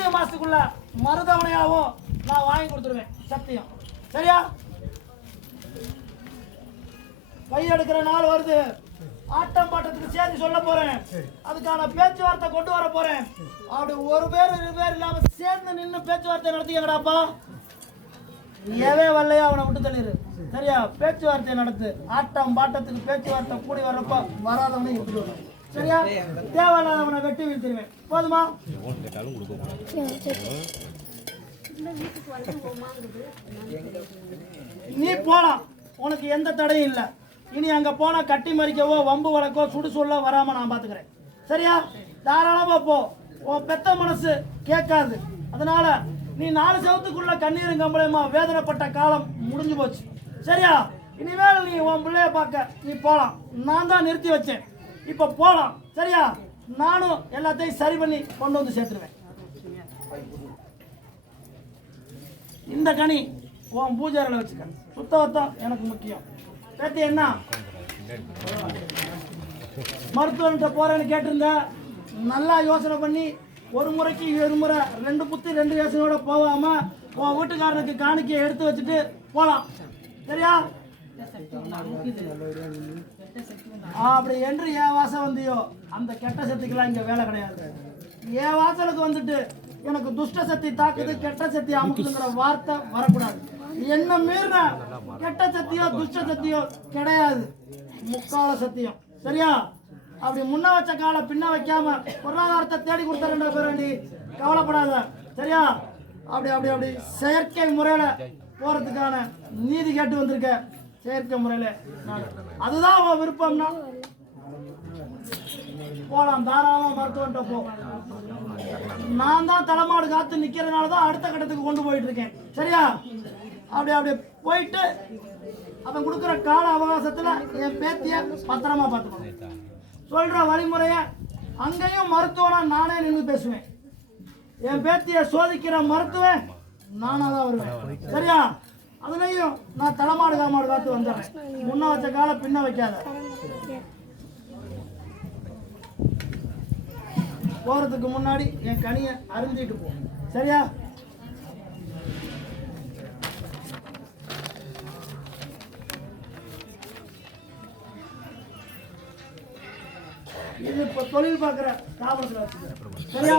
கார்த்திகை மாசத்துக்குள்ள மருதவனையாவும் நான் வாங்கி கொடுத்துருவேன், சத்தியம். சரியா? கை எடுக்கிற நாள் வருது, ஆட்டம் பாட்டத்துக்கு சேர்த்து சொல்ல போறேன், அதுக்கான பேச்சுவார்த்தை கொண்டு வர போறேன். அப்படி ஒரு பேர் 2 பேர் இல்லாம சேர்ந்து நின்று பேச்சுவார்த்தை நடத்திக்கடாப்பா. ஏவே வரலையா அவனை விட்டு தள்ளிடு. சரியா? பேச்சுவார்த்தை நடத்து. ஆட்டம் பாட்டத்துக்கு பேச்சுவார்த்தை கூடி வர்றப்ப வராதவனை விட்டு வரும். சரியா? தேவையில்லாதவனை வெட்டி வீழ்த்திடுவேன். போதுமா? நீ போலாம், உனக்கு எந்த தடையும் இல்லை. இனி அங்க போனா கட்டி மறிக்கவோ வம்பு வழக்கோ சுடுசொல்ல வராம நான் பாத்துக்கிறேன். சரியா? தாராளமா போ, உன் பெத்த மனசு கேட்காது. அதனால நீ 4 செவத்துக்குள்ள கண்ணீரும் கம்பளையுமா வேதனைப்பட்ட காலம் முடிஞ்சு போச்சு. சரியா? இனிமேல் நீ உன் பிள்ளைய பார்க்க நீ போலாம். நான் தான் நிறுத்தி வச்சேன், இப்ப போலாம். சரியா? நானும் எல்லாத்தையும் சரி பண்ணி கொண்டு வந்து சேர்த்துருவேன். இந்த கனி உன் பூஜாரில் வச்சுக்க. சுத்தவத்தம் எனக்கு முக்கியம். பேத்தி என்ன மருத்துவர்கிட்ட போறேன்னு கேட்டிருந்த, நல்லா யோசனை பண்ணி ஒரு முறைக்கு 2 முறை 2 புத்தி 2 யோசனையோட போகாம உன் வீட்டுக்காரனுக்கு காணிக்கையை எடுத்து வச்சுட்டு போலாம். சரியா? அப்படி என்று என் வாசம் வந்தியோ அந்த கெட்ட சக்திக்கெல்லாம் இங்க வேலை கிடையாது. என் வாசலுக்கு வந்துட்டு எனக்கு துஷ்ட சக்தி தாக்குது, கெட்ட சக்தி அமுக்குங்கிற வார்த்தை வரக்கூடாது. என்ன மீறின கெட்ட சக்தியோ துஷ்ட சக்தியோ கிடையாது, முக்கால சத்தியம். சரியா? அப்படி முன்ன வச்ச காலை பின்ன வைக்காம பொருளாதாரத்தை தேடி கொடுத்தா பேரண்டி, கவலைப்படாத. சரியா? அப்படி அப்படி அப்படி செயற்கை முறையில போறதுக்கான நீதி கேட்டு வந்திருக்க. செயற்கை முறையில அதுதான் உன் விருப்பம்னா போலாம், தாராளமா மருத்துவன்ட்ட போ. நான் தான் தலைமாடு காத்து நிக்கிறதுனால தான் அடுத்த கட்டத்துக்கு கொண்டு போயிட்டு இருக்கேன். சரியா? அப்படி அப்படி போயிட்டு அவன் கொடுக்குற கால அவகாசத்துல என் பேத்திய பத்திரமா பார்த்துக்கணும். சொல்ற வழிமுறைய அங்கேயும் மருத்துவனா நானே நின்று பேசுவேன். என் பேத்திய சோதிக்கிற மருத்துவன் நானா தான் வருவேன். சரியா? அதுலயும் நான் தலைமாடு காமாடு காத்து வந்துடுறேன். முன்ன வச்ச கால பின்ன வைக்காத. போறதுக்கு முன்னாடி என் கனியை அருந்திட்டு போ. சரியா? இது இப்ப தொழில் பார்க்கிற காவல்துறை. சரியா?